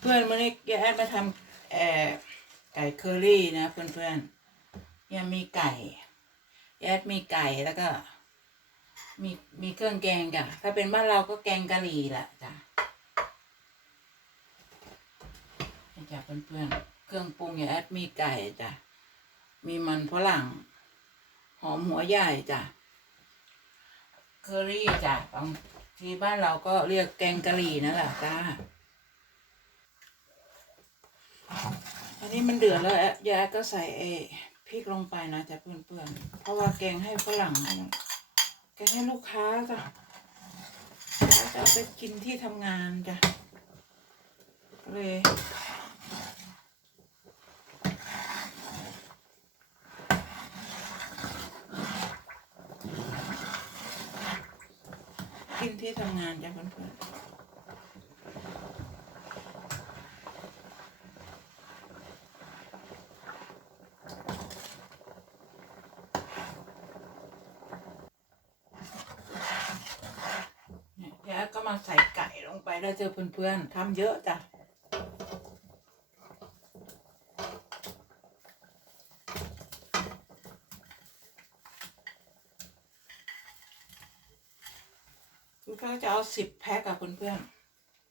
เพื่อนๆมื่อนี้แกแอดมาทำเอ่อไก่เคอรี่นะเพื่อนๆยังมีไก่แอดมีไก่แล้วก็ มีมีเครื่องแกงจ้ะถ้าเป็นบ้านเราก็แกงกะหรี่แหละจ้ะนี่จ้ะเพื่อนๆเครื่องปรุงอย่าแอดมีไก่จ้ะมีมันฝรั่งหอมหัวใหญ่จ้ะเคอรี่จ้ะบางทีบ้านเราก็เรียกแกงกะหรี่นั่นแหละจ้า อันนี้มันเดือดแล้วแอะยายก็ใส่เอพริกลงไปนะจะเพื่อนๆเพราะว่าแกงให้ฝรั่งแกงให้ลูกค้าจ้ะแล้วจะเอาไปกินที่ทำงานจ้ะเลยกินที่ทำงานจ้ะเพื่อนๆ เนี่ยยายก็มาใส่ไก่ลง ไปแล้เจอเพื่อนๆทำเยอะจ้ะคือเขาจะเอาสิบแพ็คกับเพื่อน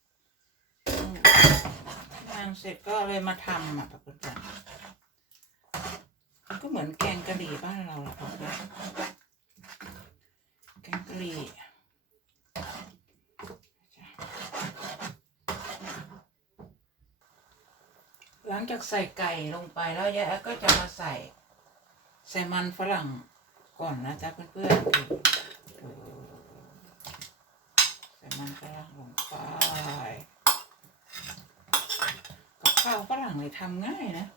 ๆอืมงานเสร็จก็เลยมาทำอะกับเพื่อนๆมันก็เหมือนแกงกะหรี่บ้านเราแหละเพื่อนๆแกงกะหรี่ หลัง จากใส่ไก่ลงไปแล้วยายก็จะมาใส่ ใส่มันฝรั่งก่อนนะจ๊ะเพื่อนๆใส่มันฝรั่งลงไปกับข้าวฝรั่งเลยทำง่ายนะ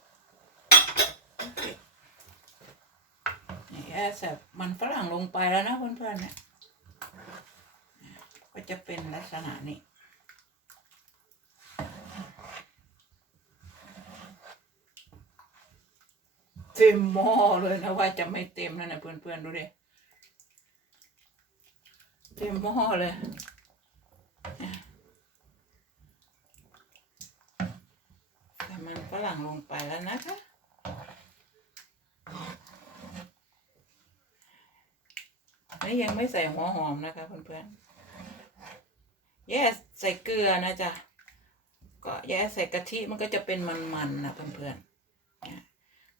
นี่แอดใส่มันฝรั่งลงไปแล้วนะเพื่อนๆเนี่ยก็จะเป็นลักษณะนี้ ต็มหม้อเลยนะว่าจะไม่เต็มแล้วนะเพื่อนๆดูดิเต็มหม้อเลยแต่มันฝรั่งลงไปแล้วนะคะนนี้ยังไม่ใส่หัวหอมนะคะเพื่อนๆแย่ใส่เกลือนะจ๊ะก็แย่ใส่กะทิมันก็จะเป็นมันๆนะเพื่อนๆเนี่ย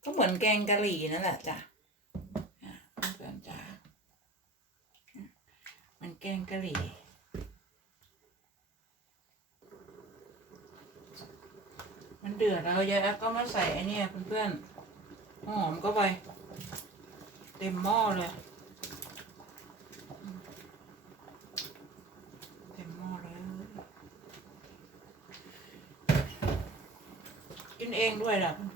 ก็เหมือนแกงกะหรี่นั่นแหละจ้ะอะเพื่อนจ้ะมันแกงกะหรี่มันเดือดแล้วยายแอฟก็มาใส่ไอ้เนี่ยเพื่อนๆหอมก็ไป เต็มหม้อเลยเต็มหม้อเลยกินเองด้วยล่ะเพื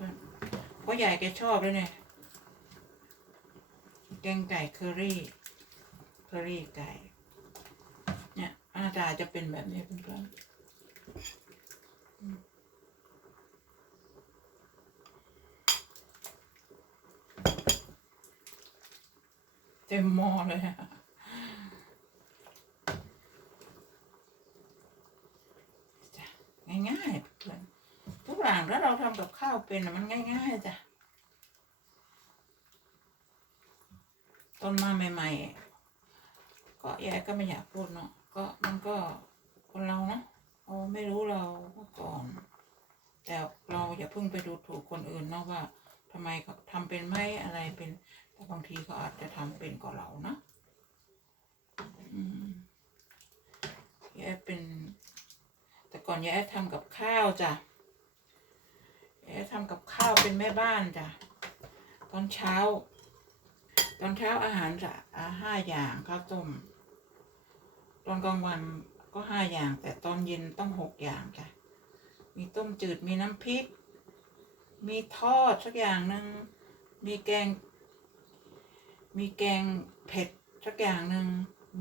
่อน พราใหญ่แกชอบเลยเนี่ย แกงไก่เคอรี่ เคอรี่ไก่ เนี่ยหน้าตาจะเป็นแบบนี้เพื่อนๆเต็มหม้อเลยอะง่ายๆ ทุกอย่างถ้าเราทำกับข้าวเป็นมันง่ายๆจ้ะตอนมาใหม่ ๆ ก็ยายก็ไม่อยากพูดเนาะก็มันก็คนเราเนาะเราไม่รู้เราเมื่อก่อน แต่เราอย่าเพิ่งไปดูถูกคนอื่นเนาะว่าทำไมเขาทำเป็นไหมอะไรเป็นแต่บางทีเขาอาจจะทำเป็นกว่าเรานะอืมยายเป็น แต่ก่อนยายทำกับข้าวจ้ะ เอ๊ะทำกับข้าวเป็นแม่บ้านจ้ะ ตอนเช้า ตอนเช้าอาหารจะห้าอย่างข้าวต้ม ตอนกลางวันก็ห้าอย่าง แต่ตอนเย็นต้องหกอย่างจ้ะ มีต้มจืดมีน้ำพริก มีทอดสักอย่างหนึ่งมีแกง มีแกงเผ็ดสักอย่างหนึ่ง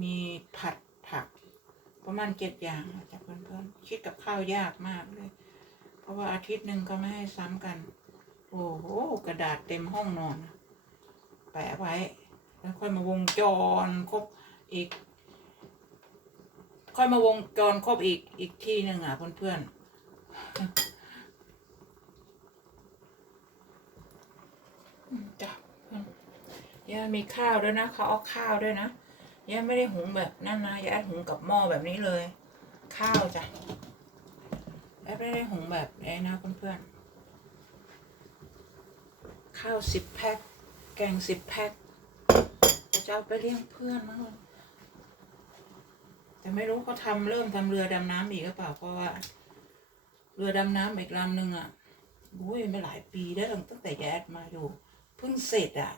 มีผัดผัก ประมาณเจ็ดอย่างจ้ะเพื่อนๆคิดกับข้าวยากมากเลย ราะว่าอาทิตย์หนึ่งก็ไม่ให้ซ้ำกัน โอ้โหกระดาษเต็มห้องนอน แปะไว้ แล้วค่อยมาวงจรครบอีก ค่อยมาวงจรครบอีกอีกที่หนึ่งอะเพื่อนๆอืมจ้ะย่ามีข้าวด้วยนะเขาเอาข้าวด้วยนะย่าไม่ได้หุงแบบนั่นนะย่าหุงกับหม้อแบบนี้เลย ข้าวจ้ะ ย่าไม่ได้หุงแบบนี้นะเพื่อนๆข้าวสิบแพ็คแกงสิบแพ็คจะเอาไปเลี้ยงเพื่อนมั้งแต่ไม่รู้เขาทำเริ่มทำเรือดำน้ำอีกหรือเปล่าเพราะว่า เรือดำน้ำอีกลำหนึ่งอะอุ้ยไม่หลายปีได้วตั้งแต่แยดมาอยู่เพิ่งเสร็จอะ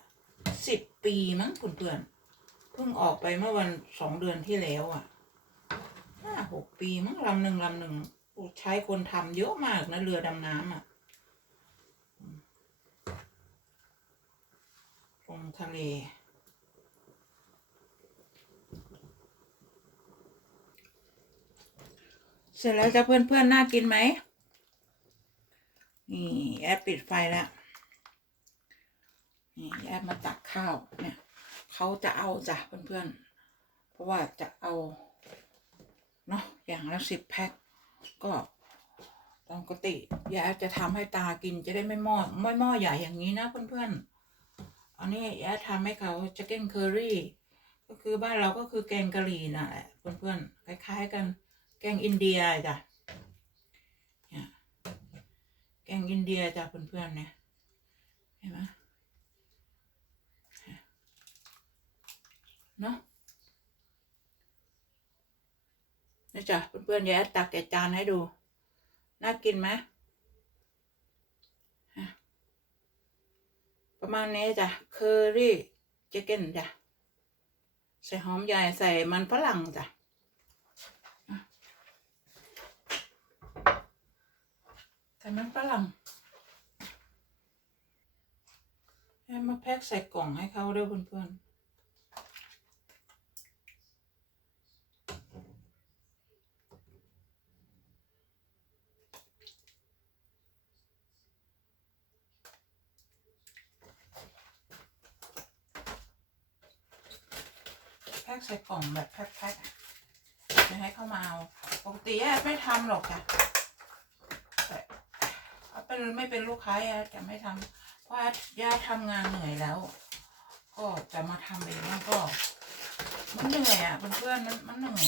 สิบปีมั้งคุณเพื่อนเพิ่งออกไปเมื่อวันสองเดือนที่แล้วอะห้าหกปีมั้งลำหนึ่งลำหนึ่ง ใช้คนทำเยอะมากนะเรือดำน้ำอะตรงทะเล เสร็จแล้วจะเพื่อนๆ น่ากินไหม นี่ แอปปิดไฟแล้ว นี่ แอปมาตักข้าว เนี่ย เขาจะเอาจ้ะเพื่อนๆ เพราะว่าจะเอา เนาะอย่างละสิบแพ็ค ก็ตามปกติยายจะทำให้ตากินจะได้ไม่หม้อไม่หม้อใหญ่อย่างนี้นะเพื่อนๆอันนี้ยายทำให้เขาจะเก้นเคอรี่ ก็คือบ้านเราก็คือแกงกะหรี่นะแหละเพื่อนๆคล้ายๆ กันแกงอินเดียจ้ะแกงอินเดียจ้ะเพื่อนๆเนี่ยเห็นไหมเนาะ จ้ะเพื่อนๆอย่าตักแต่จานให้ดู น่ากินไหมประมาณนี้จ้ะเคอรี่ชิคเก้นจ้ะใส่หอมใหญ่ใส่มันฝรั่งจ้ะใส่มันฝรั่งให้มาแพ็คใส่กล่องให้เขาด้วยเพื่อนๆ ใส่กล่องแบบแพ็คๆจะให้เข้ามาเอาปกติแอดไม่ทำหรอกจ้ะแต่เป็นไม่เป็นลูกค้าอะจะไม่ทำเพราะย่าทำงานเหนื่อยแล้ว ก็จะมาทำเองมันก็ มันเหนื่อยอะเพื่อนๆมันมันเหนื่อย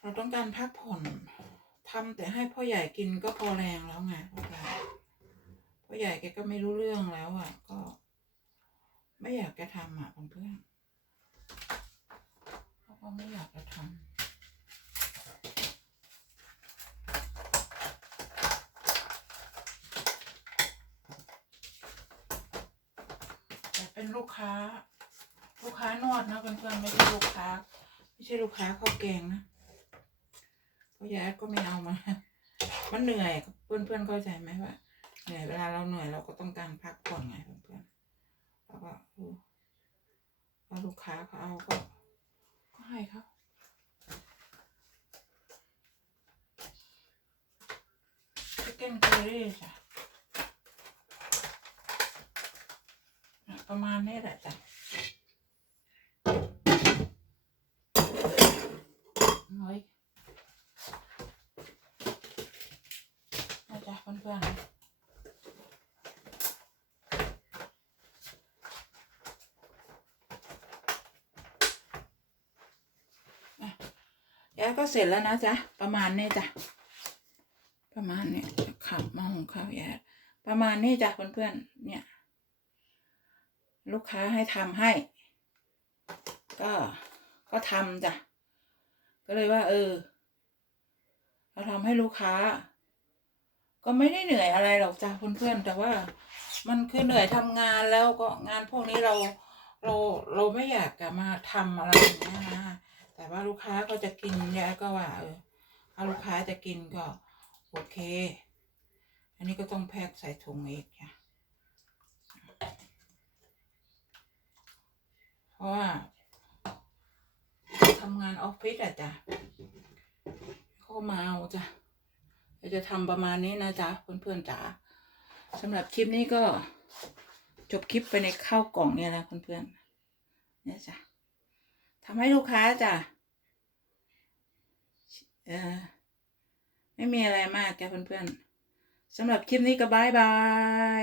เราต้องการพักผ่อนทำแต่ให้พ่อใหญ่กินก็พอแรงแล้วไงพ่อใหญ่พ่อใหญ่แกก็ไม่รู้เรื่องแล้วอะ ก็ ไม่อยากจะทำอะเพื่อนๆ เพราะว่าไม่อยากจะทำแต่เป็นลูกค้า ลูกค้านวดนะเพื่อนๆไม่ใช่ลูกค้า ไม่ใช่ลูกค้าข้าวแกงนะเพราะยายก็ไม่เอามา มันเหนื่อยเพื่อนๆเข้าใจไหมว่าเหนื่อยเวลาเราเหนื่อยเราก็ต้องการพักผ่อนไงเพื่อนๆแล้วก็ถ้าลูกค้าเขาเอาก็ ให้เขาชิคเก้นเคอรี่จ้ะอะประมาณนี้แหละจ้ะน้อยนะจ๊ะเพื่อนๆอะ ยายก็เสร็จแล้วนะจ๊ะ ประมาณนี้จ้ะ ประมาณนี้ขับมาหุงข้าวแยายประมาณนี้จ้ะเพื่อนๆ เนี่ย ลูกค้าให้ทำให้ ก็ก็ทำจ้ะ ก็เลยว่า เออ เราทำให้ลูกค้า ก็ไม่ได้เหนื่อยอะไรหรอกจ้ะเพื่อนๆ แต่ว่ามันคือเหนื่อยทำงานแล้วก็งานพวกนี้เราเราเราไม่อยากจะมาทำอะไรอย่างเงี้ยนะ แต่ว่าลูกค้าก็จะกินยายก็ว่าเออถ้าลูกค้าจะกินก็โอเค อันนี้ก็ต้องแพ็คใส่ถุงอีกค่ะเพราะว่าทำงานออฟฟิศอะจ้ะเข้ามาเอาจ้ะเดี๋ยวจะทำประมาณนี้นะจ๊ะเพื่อนๆจ๋าสำหรับคลิปนี้ก็จบคลิปไปในข้าวกล่องเนี่ยนะเพื่อนๆเนี่ยจ้ะ ทำให้ลูกค้าจ้ะเออไม่มีอะไรมากแกเพื่อนๆสำหรับคลิปนี้ก็บายบาย